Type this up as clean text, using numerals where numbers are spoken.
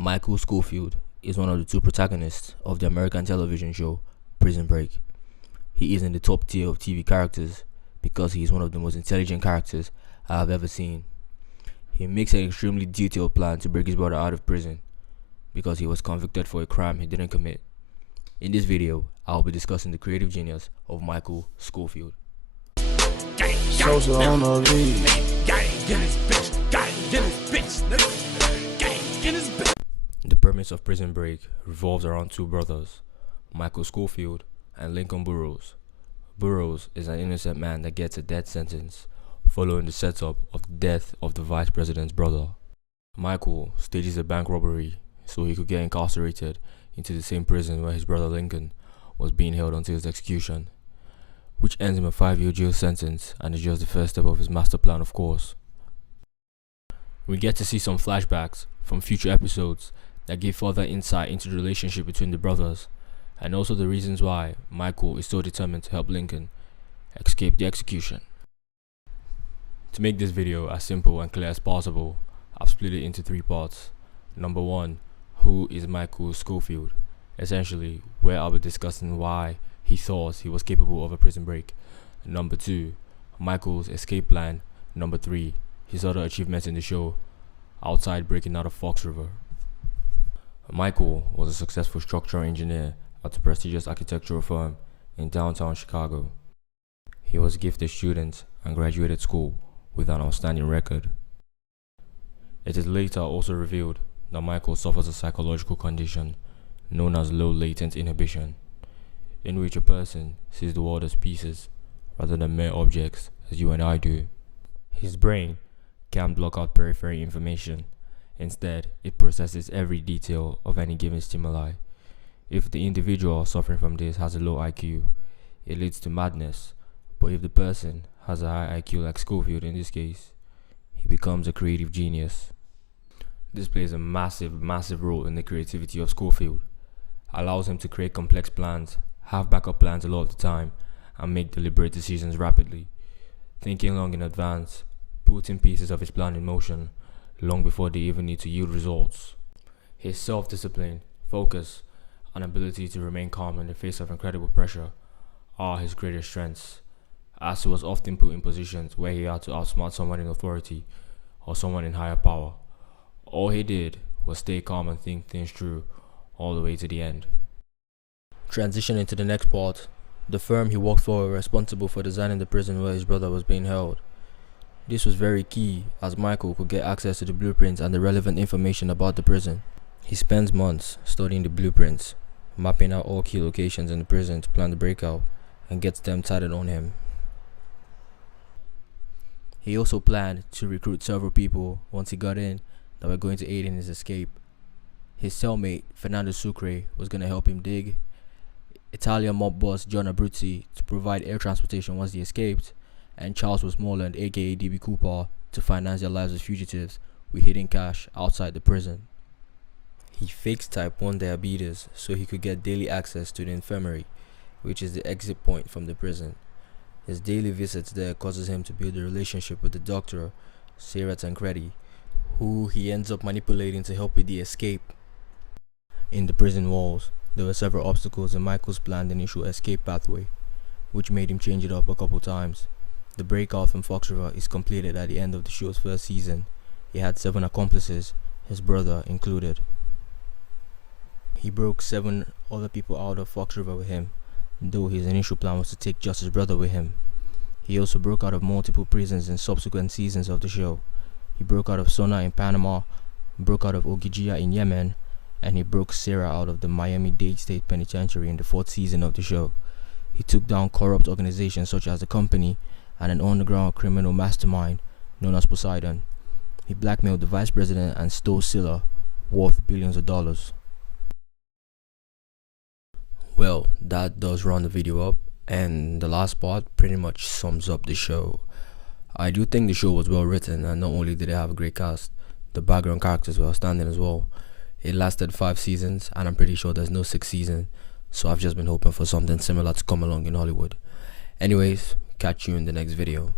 Michael Scofield is one of the two protagonists of the American television show Prison Break. He is in the top tier of TV characters because he is one of the most intelligent characters I have ever seen. He makes an extremely detailed plan to break his brother out of prison because he was convicted for a crime he didn't commit. In this video, I'll be discussing the creative genius of Michael Scofield. Social on the lead. The premise of Prison Break revolves around two brothers, Michael Scofield and Lincoln Burrows. Burrows is an innocent man that gets a death sentence following the setup of the death of the vice president's brother. Michael stages a bank robbery so he could get incarcerated into the same prison where his brother Lincoln was being held until his execution, which ends in a 5-year jail sentence and is just the first step of his master plan, of course. We get to see some flashbacks from future episodes that give further insight into the relationship between the brothers and also the reasons why Michael is so determined to help Lincoln escape the execution. To make this video as simple and clear as possible, I've split it into 3 parts. Number 1, who is Michael Scofield? Essentially, where I'll be discussing why he thought he was capable of a prison break. Number 2, Michael's escape plan. Number 3, his other achievements in the show outside breaking out of Fox River. Michael was a successful structural engineer at a prestigious architectural firm in downtown Chicago. He was a gifted student and graduated school with an outstanding record. It is later also revealed that Michael suffers a psychological condition known as low latent inhibition, in which a person sees the world as pieces rather than mere objects as you and I do. His brain can't block out peripheral information. Instead, it processes every detail of any given stimuli. If the individual suffering from this has a low IQ, it leads to madness. But if the person has a high IQ like Scofield in this case, he becomes a creative genius. This plays a massive role in the creativity of Scofield. Allows him to create complex plans, have backup plans a lot of the time, and make deliberate decisions rapidly, thinking long in advance, putting pieces of his plan in motion long before they even need to yield results. His self-discipline, focus, and ability to remain calm in the face of incredible pressure are his greatest strengths, as he was often put in positions where he had to outsmart someone in authority or someone in higher power. All he did was stay calm and think things through all the way to the end. Transitioning to the next part, the firm he worked for were responsible for designing the prison where his brother was being held. This was very key as Michael could get access to the blueprints and the relevant information about the prison. He spends months studying the blueprints, mapping out all key locations in the prison to plan the breakout, and gets them tatted on him. He also planned to recruit several people once he got in that were going to aid in his escape. His cellmate, Fernando Sucre, was going to help him dig, Italian mob boss John Abruzzi to provide air transportation once he escaped, and Charles Westmoreland aka DB Cooper to finance their lives as fugitives with hidden cash outside the prison. He fakes type 1 diabetes so he could get daily access to the infirmary, which is the exit point from the prison. His daily visits there causes him to build a relationship with the doctor, Sarah Tancredi, who he ends up manipulating to help with the escape. In the prison walls, there were several obstacles in Michael's planned initial escape pathway, which made him change it up a couple times. The breakout from Fox River is completed at the end of the show's first season. He had 7 accomplices, his brother included. He broke 7 other people out of Fox River with him, though his initial plan was to take just his brother with him. He also broke out of multiple prisons in subsequent seasons of the show. He broke out of Sona in Panama, broke out of Ogijia in Yemen, and he broke Sarah out of the Miami-Dade State Penitentiary in the 4th season of the show. He took down corrupt organizations such as the Company and an underground criminal mastermind known as Poseidon. He blackmailed the vice president and stole Scylla, worth billions of dollars. Well, that does round the video up, and the last part pretty much sums up the show. I do think the show was well written, and not only did it have a great cast, the background characters were outstanding as well. It lasted 5 seasons, and I'm pretty sure there's no 6th season, so I've just been hoping for something similar to come along in Hollywood. Anyways, catch you in the next video.